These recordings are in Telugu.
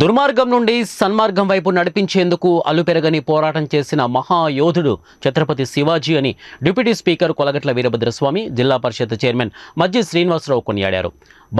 దుర్మార్గం నుండి సన్మార్గం వైపు నడిపించేందుకు అలుపెరగని పోరాటం చేసిన మహాయోధుడు ఛత్రపతి శివాజీ అని డిప్యూటీ స్పీకర్ కొలగట్ల వీరభద్రస్వామి జిల్లా పరిషత్ చైర్మన్ మజ్జి శ్రీనివాసరావు కొనియాడారు.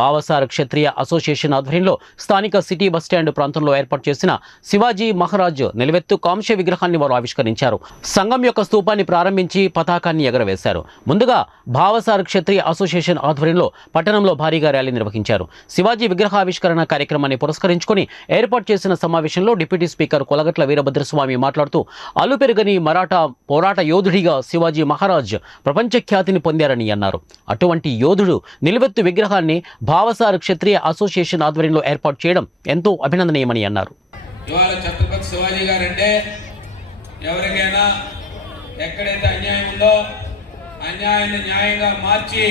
బావసార క్షత్రియ అసోసియేషన్ ఆధ్వర్యంలో స్థానిక సిటీ బస్టాండ్ ప్రాంతంలో ఏర్పాటు చేసిన శివాజీ మహారాజ్ నిలవెత్తు కాంస్య విగ్రహాన్ని వారు ఆవిష్కరించారు. సంఘం యొక్క స్తూపాన్ని ప్రారంభించి పతాకాన్ని ఎగరవేశారు. ముందుగా భావసార్ క్షత్రియ అసోసియేషన్ ఆధ్వర్యంలో పట్టణంలో భారీగా ర్యాలీ నిర్వహించారు. శివాజీ విగ్రహావిష్కరణ కార్యక్రమాన్ని పురస్కరించుకొని ఏర్పాటు చేసిన సమావేశంలో డిప్యూటీ స్పీకర్ కొలగట్ల వీరభద్రస్వామి మాట్లాడుతూ అలుపెరుగని మరాఠా పోరాట యోధుడిగా శివాజీ మహారాజ్ ప్రపంచ ఖ్యాతిని పొందారని అన్నారు. అటువంటి యోధుడు నిలువెత్తు విగ్రహాన్ని భావసార క్షత్రియ అసోసియేషన్ ఆధ్వర్యంలో ఏర్పాటు చేయడం ఎంతో అభినందనీయమని అన్నారు. ఇవాళ ఛత్రపతి శివాజీ ఎవరికైనా ఎక్కడైతే అన్యాయం ఉందో అన్యాయాన్ని న్యాయంగా మార్చి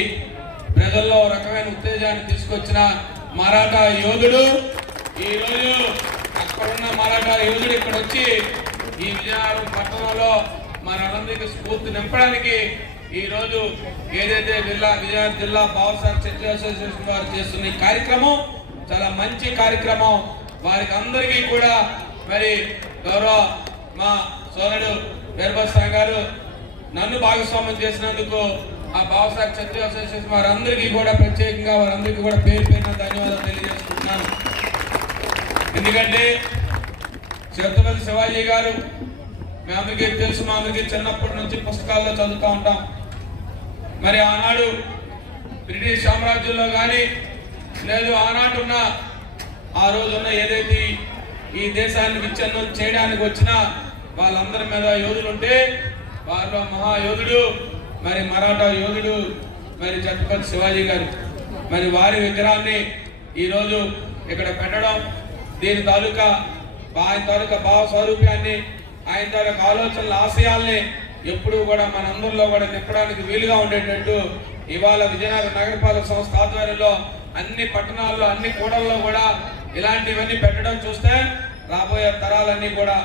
ప్రజల్లో రకమైన ఉత్తేజాన్ని తీసుకొచ్చిన మరాఠా యోధుడు ఈ రోజు అక్కడున్న మరాఠా యోధుడు ఇక్కడ వచ్చి ఈ విజయనగరం పట్టణంలో మనందరికీ స్ఫూర్తి నింపడానికి ఈ రోజు ఏదైతే జిల్లా విజయనగరం జిల్లా బావసార్ చర్చ అసోసియేషన్ వారు చేస్తున్న ఈ కార్యక్రమం చాలా మంచి కార్యక్రమం. వారికి అందరికీ కూడా మరి గౌరవ మా సోదరుడు వీరభద్రస్వామి గారు నన్ను భాగస్వామ్యం చేసినందుకు ఆ బావసార్ క్షత్రియ అసోసియేషన్ వారందరికీ కూడా ప్రత్యేకంగా వారందరికీ కూడా పేరు పేరున ధన్యవాదాలు తెలియజేసుకుంటున్నాను. ఎందుకంటే ఛత్రపతి శివాజీ గారు మీ అందరికీ తెలుసు మా అందరికీ చిన్నప్పటి నుంచి పుస్తకాల్లో చదువుతూ ఉంటాం. మరి ఆనాడు బ్రిటిష్ సామ్రాజ్యంలో కానీ లేదు ఆనాటున్న ఆ రోజున్న ఏదైతే ఈ దేశాన్ని విచ్ఛిన్నం చేయడానికి వచ్చిన వాళ్ళందరి మీద యోధులు ఉంటే వారిలో మహాయోధుడు మరి మరాఠా యోధుడు మరి ఛత్రపతి శివాజీ గారు. మరి వారి విగ్రహాన్ని ఈరోజు ఇక్కడ పెట్టడం దీని తాలూకా ఆయన తాలూకా భావ స్వరూప్యాన్ని ఆయన తాలూకా ఆలోచనల ఆశయాల్ని ఎప్పుడూ కూడా మనందరిలో కూడా నింపడానికి వీలుగా ఉండేటట్టు ఇవాళ విజయనగరం నగరపాలక సంస్థ ఆధ్వర్యంలో అన్ని పట్టణాల్లో అన్ని కూడల్లో కూడా ఇలాంటివన్నీ పెట్టడం చూస్తే రాబోయే తరాలన్నీ కూడా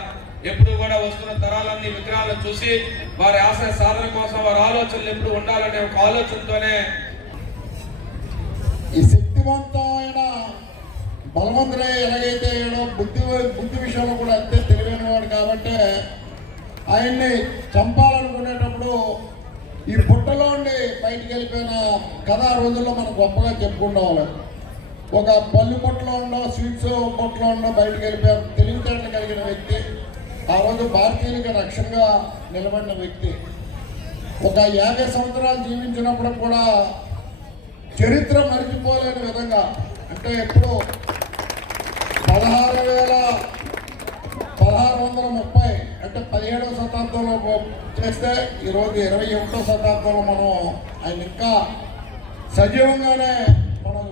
ఎప్పుడు కూడా వస్తున్న తరాలన్నీ విగ్రహాలను చూసి వారి ఆశయ సాధన కోసం వారి ఆలోచనలు ఎప్పుడు ఉండాలనే ఒక ఆలోచనతోనే ఈ శక్తివంతమైన బలవంతుడే ఎలాగైతే బుద్ధి బుద్ధి విషయంలో కూడా అంతే తెలివైన వాడు కాబట్టి ఆయన్ని చంపాలనుకునేటప్పుడు ఈ పుట్టలో ఉండి బయటికి వెళ్ళిపోయిన కథ ఆ రోజుల్లో మనం గొప్పగా చెప్పుకుంటాం ఒక పళ్ళు పొట్టలో ఉండో స్వీట్స్ పొట్టలో ఉండో బయటికి వెళ్ళిపోయిన తెలివితేటలు కలిగిన వ్యక్తి ఆ రోజు భారతీయులకి రక్షణగా నిలబడిన వ్యక్తి. ఒక యాభై సంవత్సరాలు జీవించినప్పుడు కూడా చరిత్ర మరిచిపోలేని విధంగా అంటే ఎప్పుడు పదహారు వేల పదహారు వందల ముప్పై అంటే పదిహేడవ శతాబ్దంలో చేస్తే ఈరోజు ఇరవై ఒకటో శతాబ్దంలో మనం ఆయన ఇంకా సజీవంగానే మనం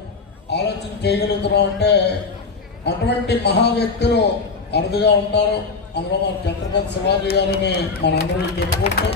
ఆలోచన చేయగలుగుతున్నాం అంటే అటువంటి మహా వ్యక్తులు అరుదుగా ఉంటారు. అందులో మన ఛత్రపతి శివాజీ గారిని మనందరం చెప్పుకుంటూ